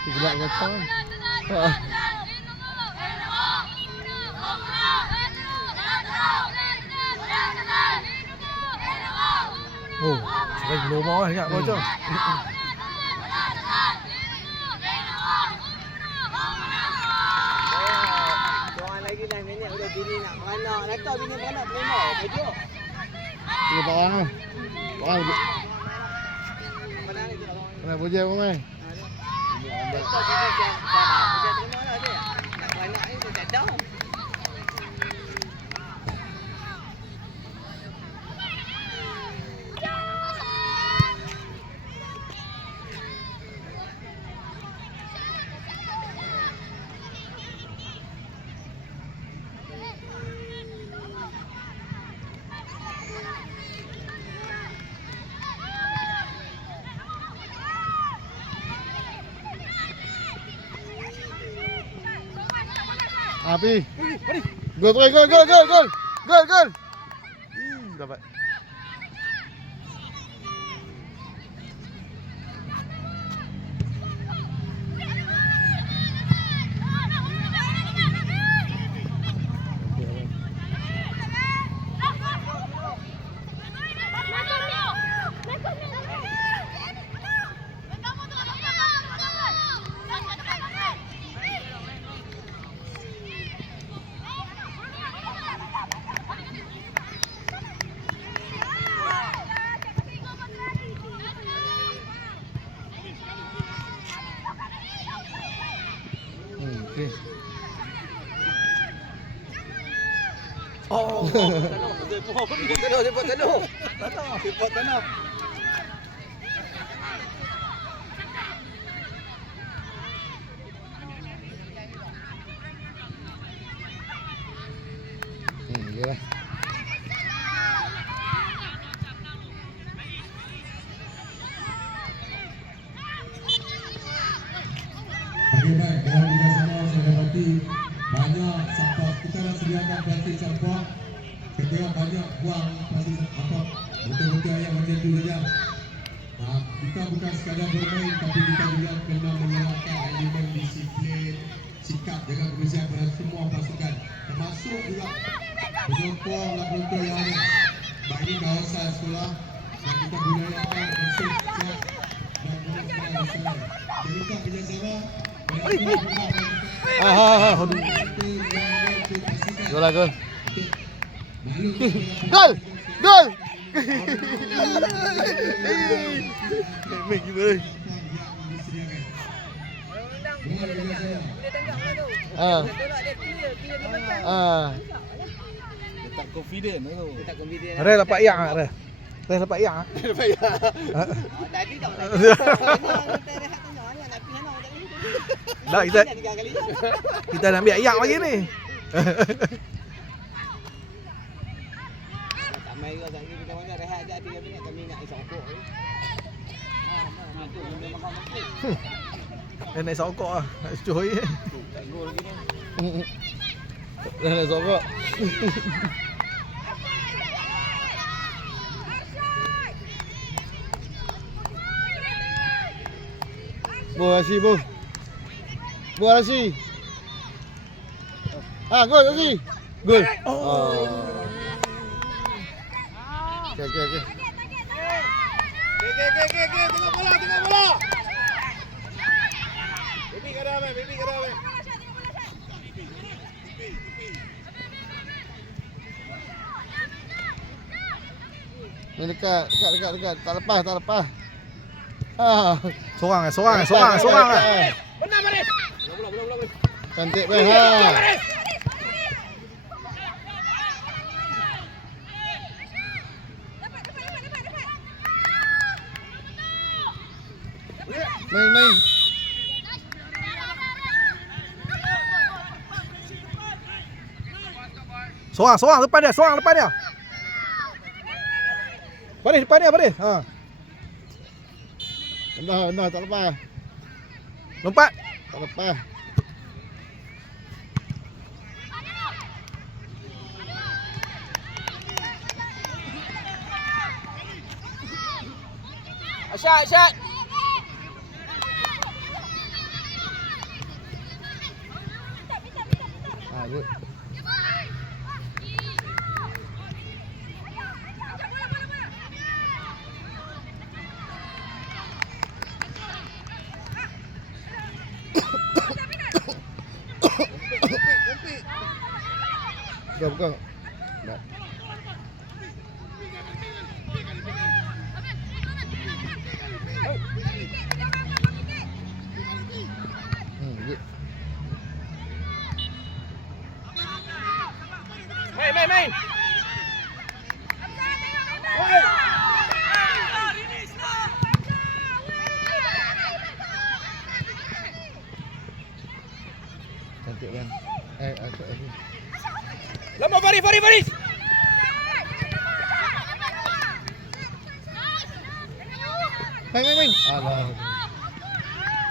Gelak kacau kan. Oh, sekarang lomba kan ingat kau macam. Orang lagi dah minit udah bini nak beranak. Nak bini beranak terima bajuk. Tiga orang ah. Orang Mana ni tu orang. nak puja pun mai. Betul bini kan. Macam terima lah dia. Nak beranak ni tu tak tahu. Api. Gol, gol, gol, gol, gol, gol. Gol, gol. Dapat. Okey. Oh. Tanah. Sepot tanah. Yalah. Okey baik, dalam kita semua saya dapati banyak support. Kita dah sediakan plastik support. Ketika banyak buang plastik support, betul-betul ayat macam tu saja. Kita bukan sekadar bermain, tapi kita juga kena menerapkan elemen disiplin, sikap jaga kebersihan pada semua pasukan, termasuk juga penyokong laboratorium yang ada. Baik ini kawasan sekolah yang kita budayakan bersih, sihat dan benar-benar bersih. Jadi kita kerjasama. Aduh. Gol lah, gol. Gol! Gol! Main gimana? Ah. Ah. Dia tak confident tu. Dia tak confident. Re dapat yang ah, Re. Re dapat yang ah. Dapat yang. Tadi tak. Dah kita nak ambil ayak lagi ni. Tak main juga tak kita mana rehat jap 3 minit kami nak sokok. Tu benda makan. Naik sokok ah, nak cuy. Tak gol lagi ni. Naik sokok. Bu Rasi bu. Bu Rasi. Ah, gol Rasi. Gol. Oh. Okey okey okey. Okey, tengok bola. Baby kada main. Ni dekat. Tak lepas. Ah, seorang. Benar Baris. Bola. Cantik weh ha. Main. Seorang depan dia. Baris. Ha. Benar, tak lepas. Lompat. Tak lepas. Asyad. good. Buka. Dah. Good. Main. Cantik kan? Aku Lama Faris. Main. Alah.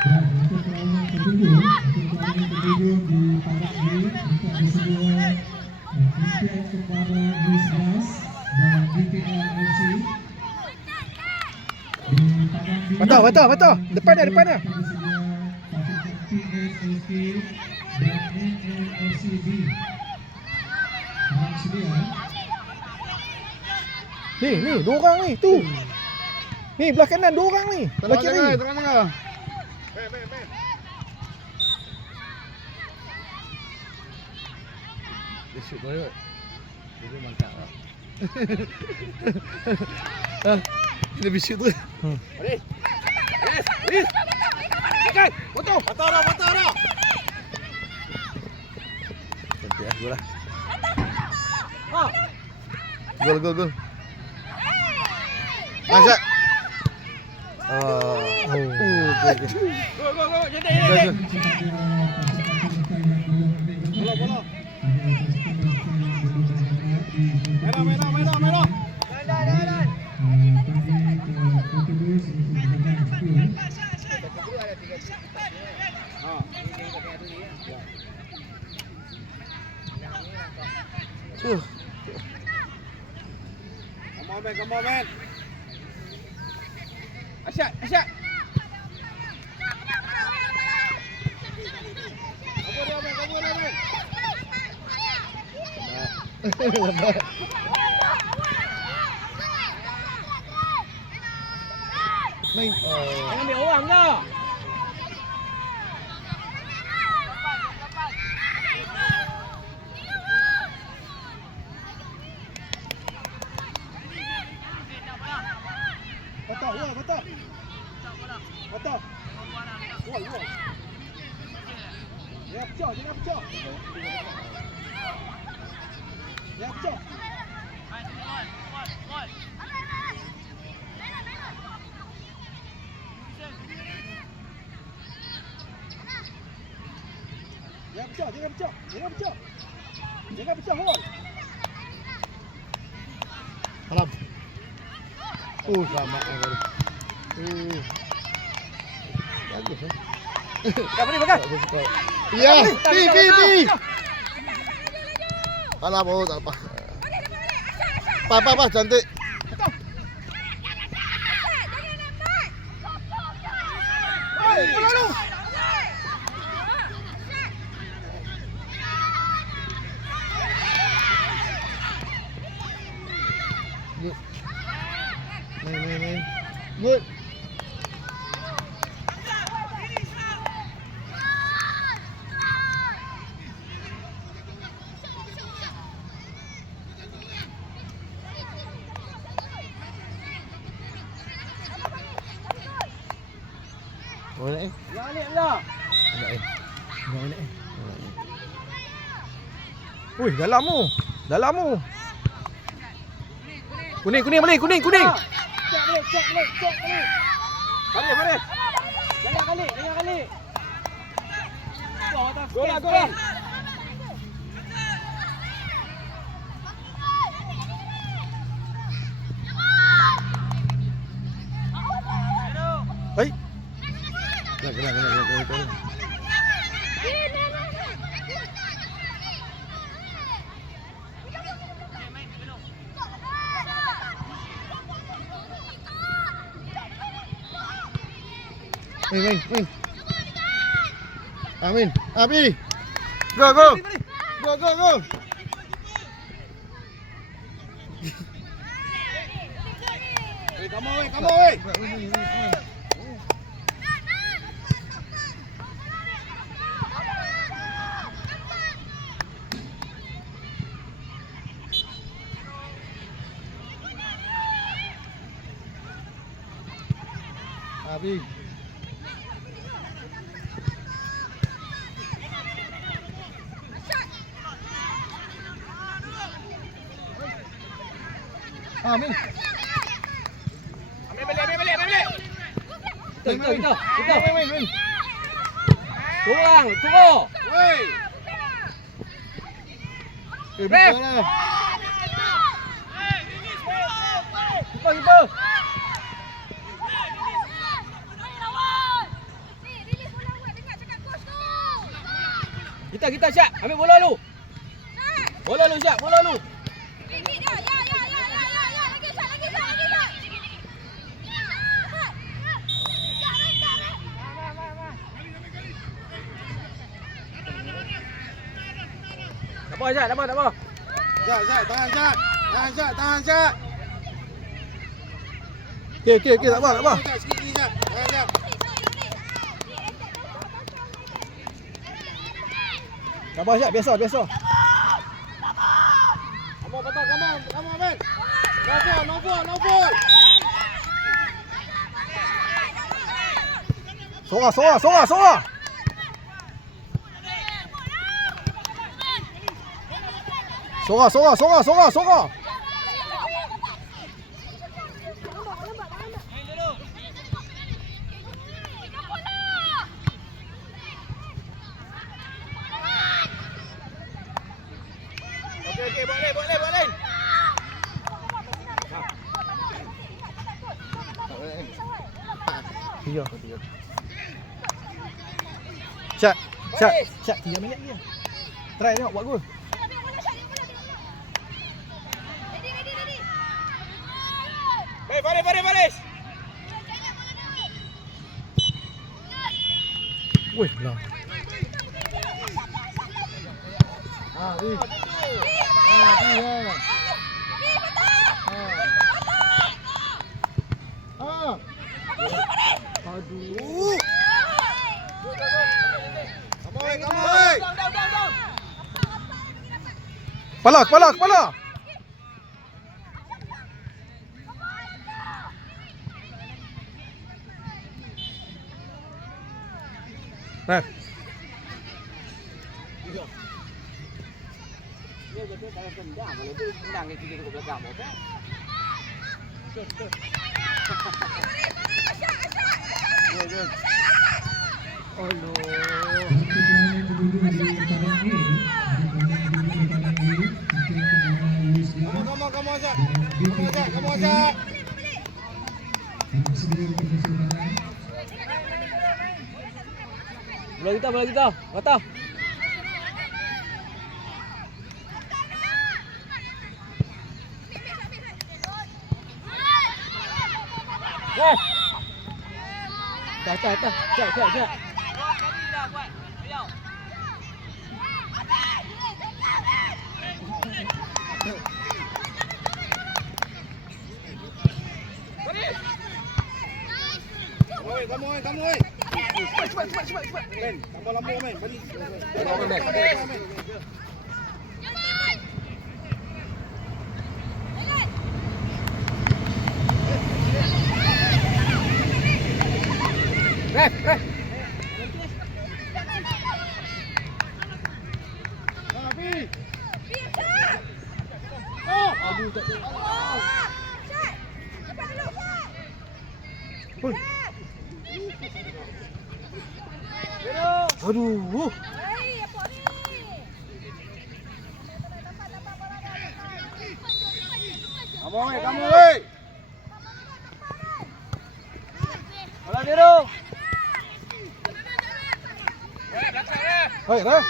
Dan untuk perlawanan kedua di padang ini untuk bersedia impian kepada Busnas dan DKL FC di padang B. Betul. Depan dia. Bersedia pasukan PSSK dan NLFCB. Harap sedia. Ni, dua orang ni, tu. Ni belah kanan dua orang ni. Belah kiri. Tengah. Dia shoot boleh kot. Dia mangkak lah. Dia lebih shoot tu. Faris. Dekat. Foto dah. Cantik lah, gol lah. Ha. Gol. Masuk. Okay. Go. Jangan. Bola. Main. Come on, man. Asyik. Kabur dia, man. Main. Jangan ambil orang lah. Betul. Woi. Dia pecah. Dia pecah. Jangan pecah, Hol. Salam. Selamat kali. Bagus eh. Kat mana pakai? Ya, pi. Alah, tak apa. Apa cantik. Good. Main. Good. Boleh Yang alik lah. Boleh. Ui, dalam mu. Kuning balik. Cek balik. Faris. Jangan kali. Gol. Hai. Kena. Main. Amin. Abi. Go. Go, go, go. Come on, come on. Abi. Amin. Ambil balik. Kita. Win. Turang, turun. Woi. Ref. Kita. Kita Syak. Ambil bola lu. Bola lu Syak, bola lu. Tak apa. Syak, tahan Syak. Okey, tak apa. Sikit lagi Syak. Tahan. Tak apa Syak, biasa. Come on, man. No ball. Sora. Sora. Okey, boleh. Tiga. Syak, 3 minit je. Try tengok buat gol. Baris. Wih, lah. Abi. Aduh. Come on. Kepala. Nah, Dia kata kalau tendang, kalau dia tendang yang kita ke belakang apa? Come on, Zak. Bola kita. Kata. Tak. Come on. Cepat. Ben, tambah lampu men. Balik. Ref. Nabi. Oh, aduh tak. aduh. Kamu, woi. Bola biru. Hei, dah.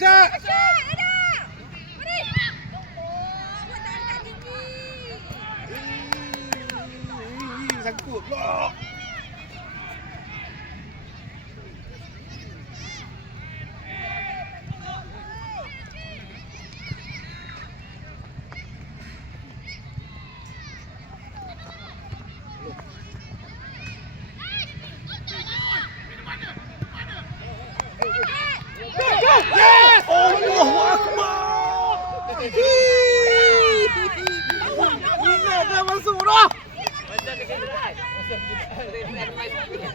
Syat. Sangkut pula. Yes! Allahu Akbar. Ingat dah masuk dah. Masa kecederaan. Masa main sekali.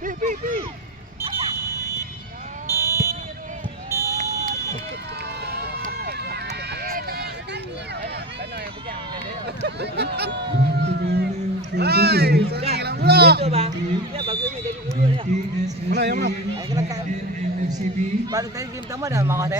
Pi. Hai, sorry hilang pula. Itu bang. Ya bagus ni jadi dulu dia. Mana yang mana? Pada tadi game pertama dah marah saya.